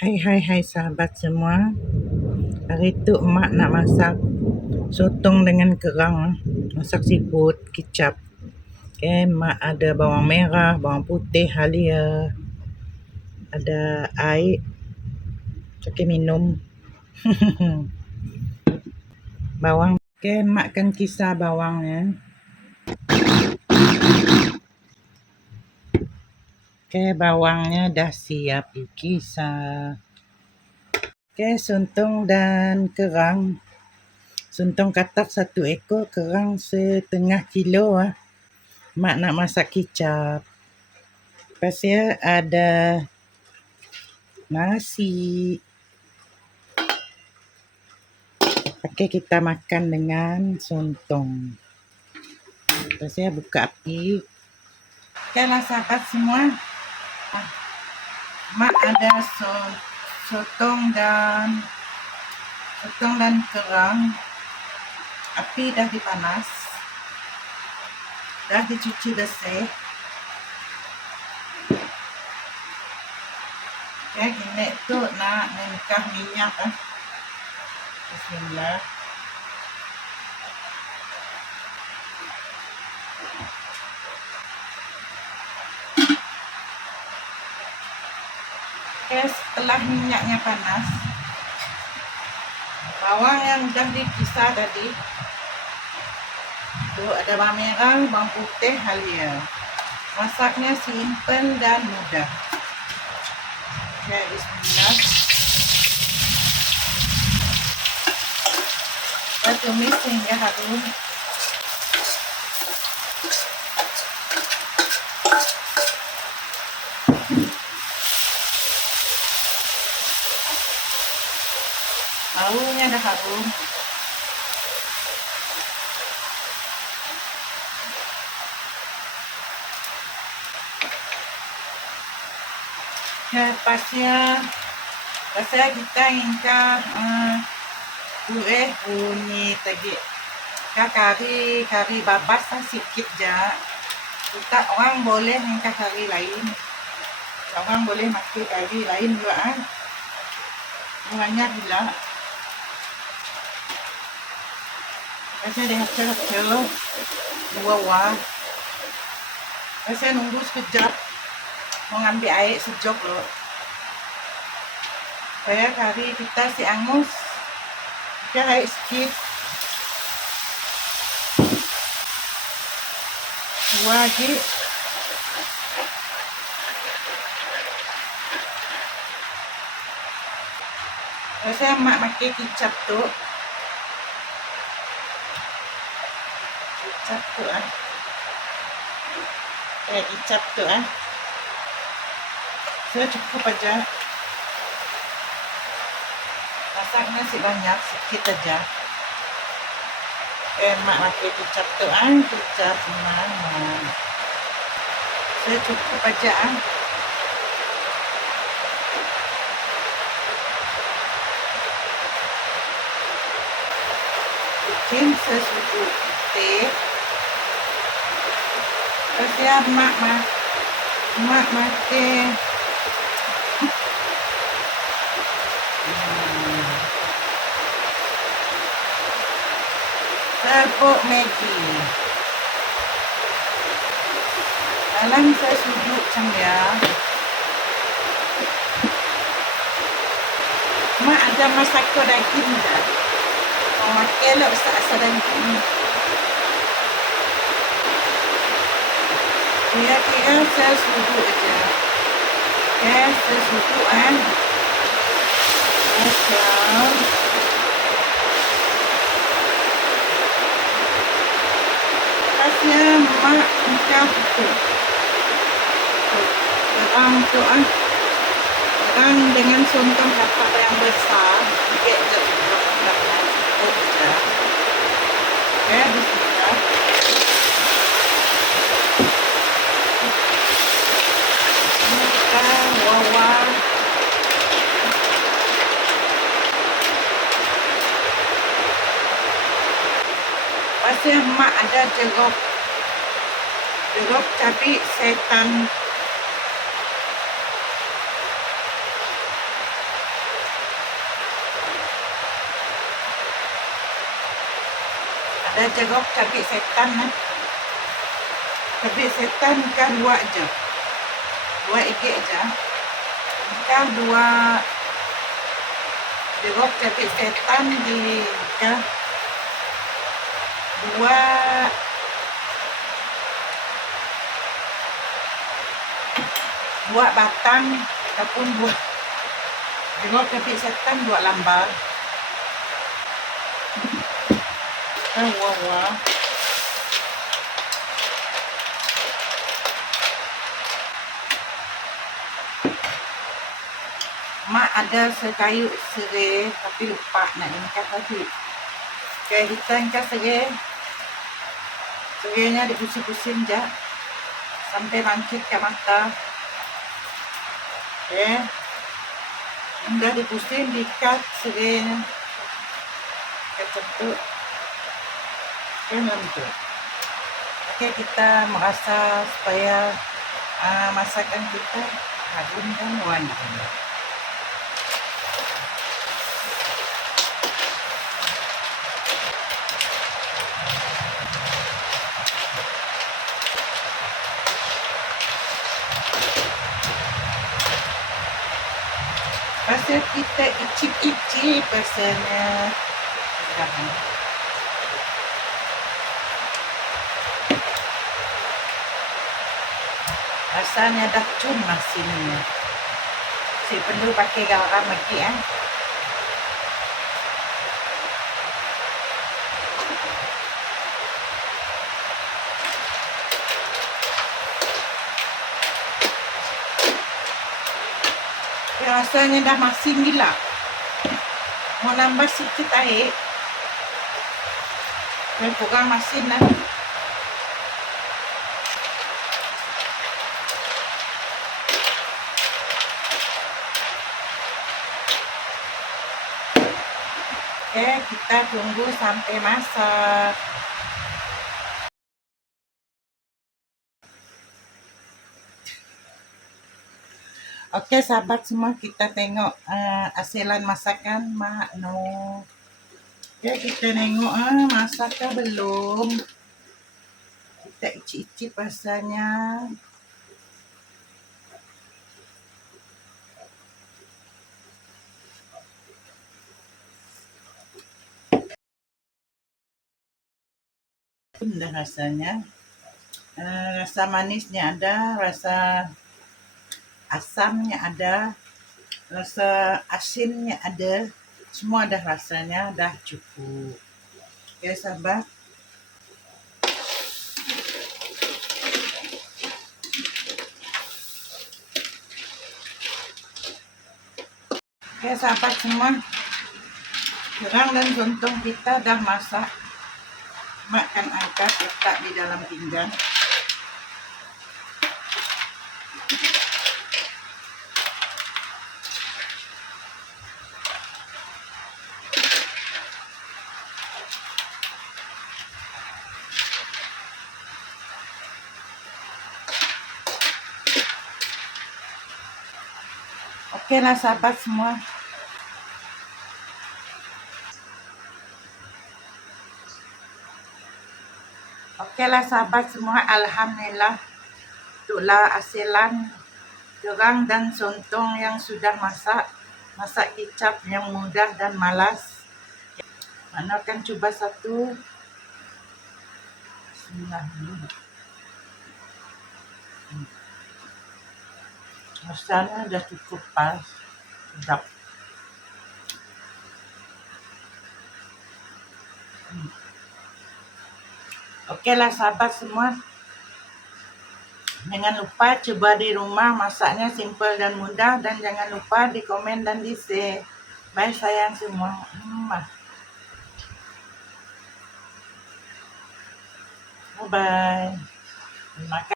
Hai hai hai sahabat semua. Hari tu emak nak masak Sotong dengan kerang. Masak siput, kicap. Okay, mak ada bawang merah, bawang putih, halia. Ada air. Pakai minum. Bawang. Okay, mak akan kisar bawangnya Okay, bawangnya dah siap dikisar. Okay, suntong dan kerang. Suntong katak satu ekor, kerang setengah kilo. Ah. Mak nak masak kicap. Lepas ya ada nasi. Okay, kita makan dengan suntong. Lepas ya buka api. Okay sahabat semua. Mak ada so, sotong dan sotong dan kerang. Api dah dipanas. Dah dicuci bersih. Ya, gini tu nak menikah minyak. Eh. Bismillah. Setelah minyaknya panas, bawang yang sudah dipisah tadi, itu ada bawang merah, bawang putih, halia. Masaknya simple dan mudah. Oke, bismillah. Kita tumis hingga harum. Harum. Ya pasnya pasnya kita ingka uh, kue bunyi tadi. Kari kari babas sedikit ja. Kita orang boleh ingka kari lain. Orang boleh makan kari lain juga ah. Banyak gila Kasi dihatsyo-hatsyo. Wawa. Kasi nunggu sekejap. Mau ngambil air sejok loh. Kaya kari kita si angus. Sedikit. Dua lagi. Saya mak pakai kicap tuh. Kicap tu ah. Eh, kicap tu ah. Saya cukup aja. Masaknya sih banyak, sedikit aja. Eh, mak pakai kicap tu ah, kicap mana. Saya cukup aja ah. Bikin sesuatu teh kasi mak ma mak make Serbuk Maggi Dalam saya sudut macam ya Mak ada masak daging tak? Oh, makan lah besar-besar daging kira-kira saya sudu aja. Ya saya sudu kan asal. Kasih mak engkau itu terang tu ah terang dengan sontong kakak yang besar dia kakak jeruk jeruk tapi setan ada jeruk tapi setan eh? tapi setan kan dua je dua ikat je kita dua jeruk tapi setan di kan? Ya? Dua dua batang ataupun dua jeruk cabai setan dua lambar. Ah, wah, wah. Mak ada sekayu serai tapi lupa nak ingkat tadi. Okay, kita ingkat serai. Serainya dipusing-pusing je. Sampai bangkit ke mata. Okay. Dah dipusing, diikat serainya. Kita tentu. Jangan tu. Okey, kita merasa supaya uh, masakan kita harum dan wangi. Pasal kita icip-icip. Jangan. rasanya dah cun masinnya si perlu pakai garam lagi ya rasanya dah masin gila. Mau nambah sedikit air. Dan kurang masin lah. Oke, kita tunggu sampai masak. Oke, sahabat semua, kita tengok uh, masakan Mak No. Oke, kita tengok uh, masaknya belum. Kita icip-icip rasanya. dah rasanya uh, rasa manisnya ada rasa asamnya ada rasa asinnya ada semua dah rasanya dah cukup. Ya sahabat. Oke sahabat semua. Kerang dan lontong kita dah masak mak akan angkat letak di dalam pinggan Oke lah sahabat semua Okeylah sahabat semua, Alhamdulillah. Itulah hasilan kerang dan sontong yang sudah masak. Masak kicap yang mudah dan malas. Mana akan cuba satu. Bismillahirrahmanirrahim. Rasanya dah cukup pas. Sedap. Hmm. Okeylah sahabat semua. Jangan lupa coba di rumah masaknya simple dan mudah dan jangan lupa di komen dan di share. Bye sayang semua. Bye bye.